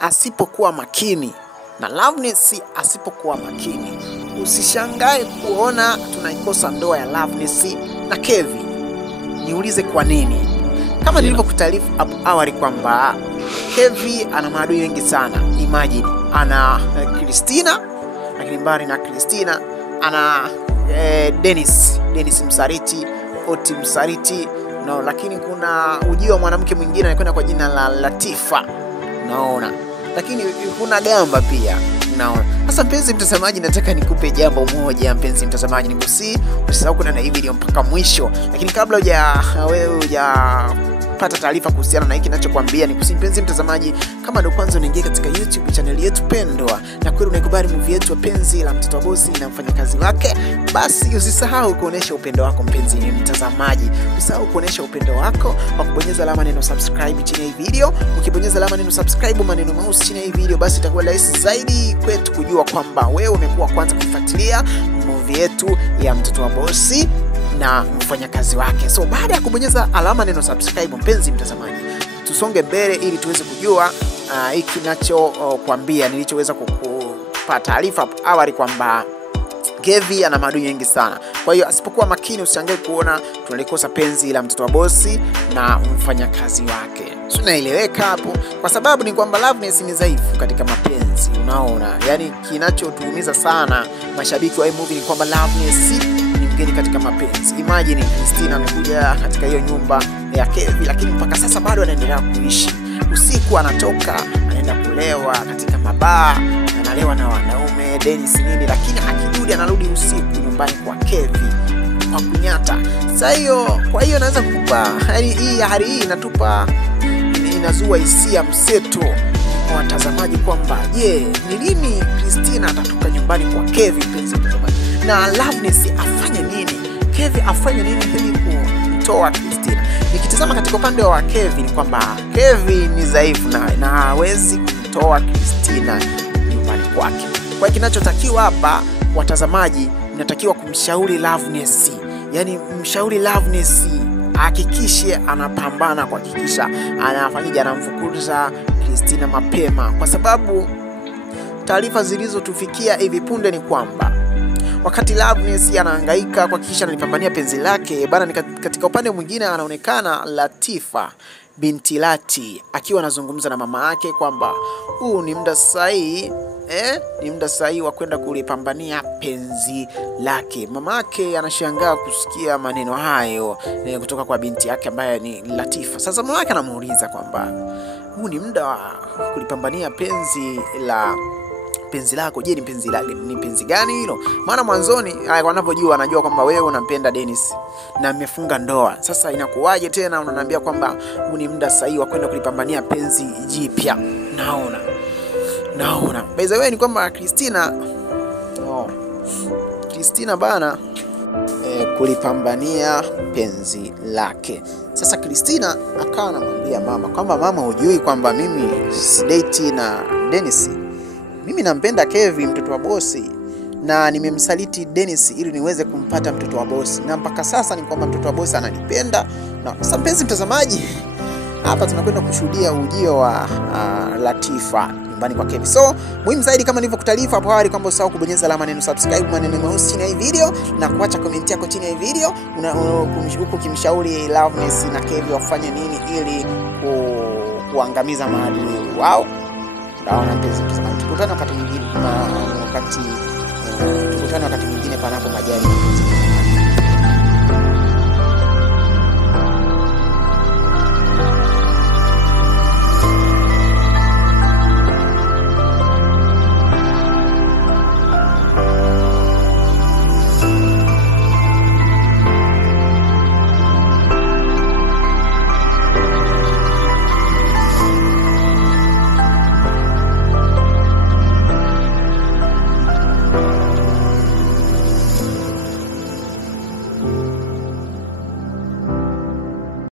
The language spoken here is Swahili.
asipokuwa makini na Loveness asipokuwa makini, usishangae kuona tunaikosa ndoa ya Loveness na Kevin. Niulize kwa nini? Kama nilivyokutaarifu hapo awali kwamba Kevin ana maadui wengi sana. Imagine ana Christina, lakini mbali na Christina ana Dennis msaliti, Oti msaliti, no, lakini kuna ujio wa mwanamke mwingine anakwenda kwa jina la Latifa. Naona. Lakini kuna Gamba pia. Naona. Sasa mpenzi mtazamaji, nataka nikupe jambo moja mpenzi mtazamaji, usisahau kuna na hii video mpaka mwisho. Lakini kabla hujapata taarifa kuhusiana na hiki ninachokuambia, mpenzi mtazamaji, kama ndo kwanza unaingia katika YouTube channel yetu pendwa na kweli unaikubali movie yetu Penzi la Mtoto wa Bosi na mfanyakazi wake, basi usisahau kuonesha upendo wako mpenzi mtazamaji. Usisahau kuonesha upendo wako kwa kubonyeza alama neno subscribe chini ya hii video. Ukibonyeza alama neno subscribe maneno mouse chini ya hii video, basi itakuwa rahisi zaidi kwetu kujua kwamba wewe umekuwa kwanza kufuatilia movie yetu ya Mtoto wa Bosi na mfanyakazi wake. So baada ya kubonyeza alama neno subscribe mpenzi mtazamaji, tusonge mbele ili tuweze kujua hiki ninachokuambia. Nilichoweza kupata taarifa awali kwamba Kevin ana maadui mengi sana. Kwa hiyo asipokuwa makini usishangae kuona tunalikosa penzi la Mtoto wa Bosi na mfanyakazi wake. So naeleweka hapo, kwa sababu ni kwamba Loveness ni dhaifu katika mapenzi. Unaona? Yaani kinachotuumiza sana mashabiki wa hii movie ni kwamba Loveness ni mgeni katika mapenzi. Imagine Christina amekuja katika hiyo nyumba ya Kevin, lakini mpaka sasa bado anaendelea kuishi. Usiku anatoka, anaenda kulewa katika mabaa, analewa na wanaume, Dennis nini, lakini akirudi anarudi usiku nyumbani kwa Kevin kwa kunyata. Kwa hiyo naweza kukupa hali hii inazua hisia mseto kwa watazamaji kwamba ni lini Christina atatoka nyumbani kwa Kevin penzi mtazamaji, na Loveness afanye nini? Kevin afanye nini ili kutoa Christina? Nikitazama katika upande wa Kevin kwamba Kevin ni dhaifu na hawezi kutoa Christina nyumbani kwake. Kwa hiyo kinachotakiwa hapa watazamaji, mnatakiwa kumshauri Loveness. Yaani mshauri Loveness hakikishe anapambana kuhakikisha anamfukuza Christina mapema, kwa sababu taarifa zilizotufikia hivi punde ni kwamba wakati Loveness anahangaika kuhakikisha analipambania penzi lake bana, katika upande mwingine anaonekana Latifa binti Lati akiwa anazungumza na mama yake kwamba huu ni muda sahihi ni muda sahihi wa kwenda kulipambania penzi lake. Mama yake anashangaa kusikia maneno hayo kutoka kwa binti yake ambaye ni Latifa. Sasa mama yake anamuuliza kwamba huu ni muda wa kulipambania penzi lako. Je, ni penzi gani hilo? Maana mwanzoni wanavyojua anajua kwamba wewe unampenda Dennis na mmefunga ndoa. Sasa inakuwaje tena unaniambia kwamba huu ni muda sahihi wa kwenda kulipambania penzi jipya? Naona. By the way ni kwamba Christina bana kulipambania penzi lake. Sasa Christina akawa anamwambia mama kwamba mama, hujui kwamba mimi sidate na Dennis? Mimi nampenda Kevin Mtoto wa Bosi na nimemsaliti Dennis ili niweze kumpata Mtoto wa Bosi, na mpaka sasa ni kwamba Mtoto wa Bosi ananipenda. Na sasa mpenzi mtazamaji, hapa tunakwenda kushuhudia ujio wa Latifa nyumbani kwa Kevin. So muhimu zaidi kama nilivyokutaarifa hapo awali kwamba usahau kubonyeza alama neno subscribe maneno meusi chini ya hii video na kuacha comment yako chini ya hii video huko kimshauri Loveness na Kevin wafanye nini ili kuangamiza maadui wao. Naona mpenzi mtazamaji, tukutane wakati mwingine panapo majaliwa.